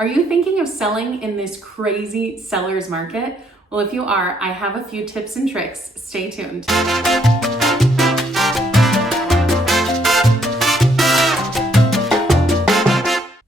Are you thinking of selling in this crazy seller's market? Well, if you are, I have a few tips and tricks. Stay tuned.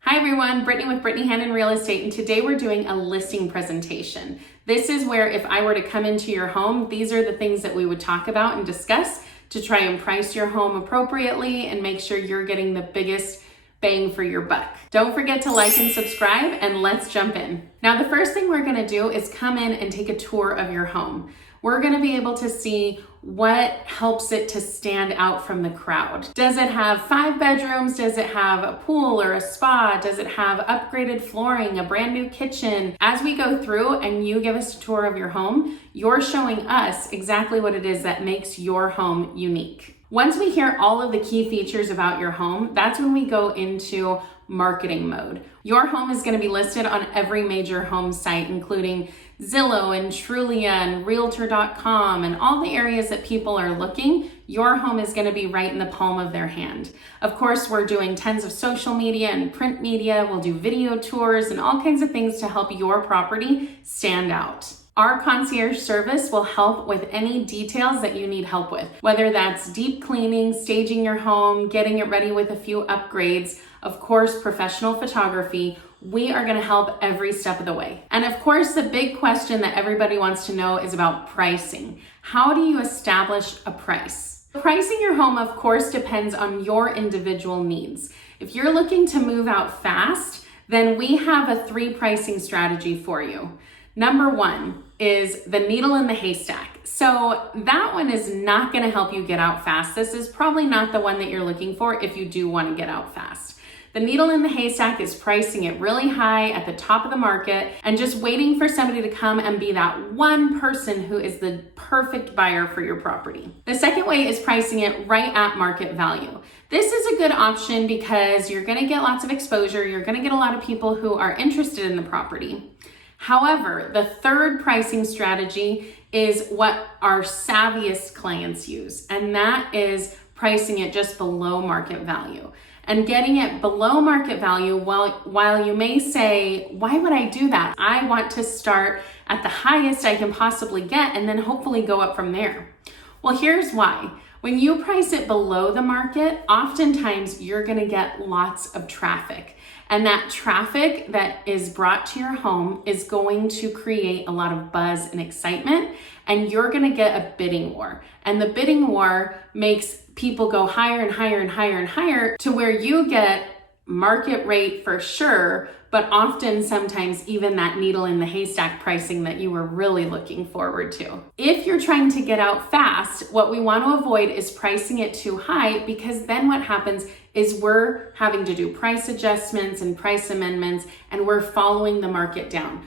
Hi everyone, Brittany with BrittanyHannonRealEstate, and today we're doing a listing presentation. This is where if I were to come into your home, these are the things that we would talk about and discuss to try and price your home appropriately and make sure you're getting the biggest bang for your buck. Don't forget to like and subscribe, and let's jump in. Now, the first thing we're gonna do is come in and take a tour of your home. We're gonna be able to see what helps it to stand out from the crowd. Does it have 5 bedrooms? Does it have a pool or a spa? Does it have upgraded flooring, a brand new kitchen? As we go through and you give us a tour of your home, you're showing us exactly what it is that makes your home unique. Once we hear all of the key features about your home, that's when we go into marketing mode. Your home is going to be listed on every major home site, including Zillow and Trulia and Realtor.com and all the areas that people are looking. Your home is going to be right in the palm of their hand. Of course, we're doing tons of social media and print media. We'll do video tours and all kinds of things to help your property stand out. Our concierge service will help with any details that you need help with, whether that's deep cleaning, staging your home, getting it ready with a few upgrades, of course, professional photography. We are going to help every step of the way. And of course, the big question that everybody wants to know is about pricing. How do you establish a price? Pricing your home, of course, depends on your individual needs. If you're looking to move out fast, then we have a 3 pricing strategy for you. Number 1 is the needle in the haystack. So that one is not going to help you get out fast. This is probably not the one that you're looking for if you do want to get out fast. The needle in the haystack is pricing it really high at the top of the market and just waiting for somebody to come and be that one person who is the perfect buyer for your property. The second way is pricing it right at market value. This is a good option because you're going to get lots of exposure. You're going to get a lot of people who are interested in the property. However, the third pricing strategy is what our savviest clients use, and that is pricing it just below market value. And getting it below market value, while you may say, why would I do that? I want to start at the highest I can possibly get and then hopefully go up from there. Well, here's why. When you price it below the market, oftentimes you're gonna get lots of traffic. And that traffic that is brought to your home is going to create a lot of buzz and excitement, and you're gonna get a bidding war. And the bidding war makes people go higher and higher and higher and higher to where you get market rate for sure, but often sometimes even that needle in the haystack pricing that you were really looking forward to. If you're trying to get out fast, what we want to avoid is pricing it too high, because then what happens is we're having to do price adjustments and price amendments, and we're following the market down.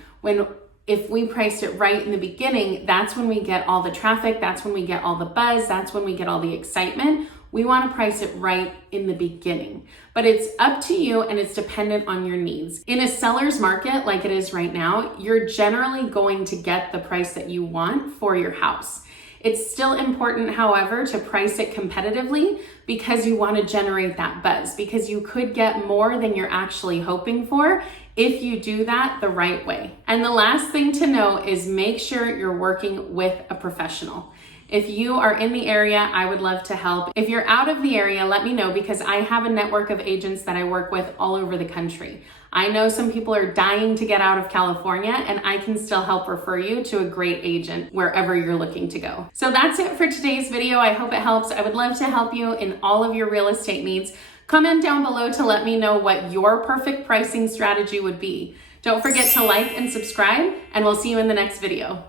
If we priced it right in the beginning, that's when we get all the traffic, that's when we get all the buzz, that's when we get all the excitement. We want to price it right in the beginning, but it's up to you and it's dependent on your needs. In a seller's market like it is right now, you're generally going to get the price that you want for your house. It's still important, however, to price it competitively because you want to generate that buzz, because you could get more than you're actually hoping for if you do that the right way. And the last thing to know is make sure you're working with a professional. If you are in the area, I would love to help. If you're out of the area, let me know, because I have a network of agents that I work with all over the country. I know some people are dying to get out of California, and I can still help refer you to a great agent wherever you're looking to go. So that's it for today's video. I hope it helps. I would love to help you in all of your real estate needs. Comment down below to let me know what your perfect pricing strategy would be. Don't forget to like and subscribe, and we'll see you in the next video.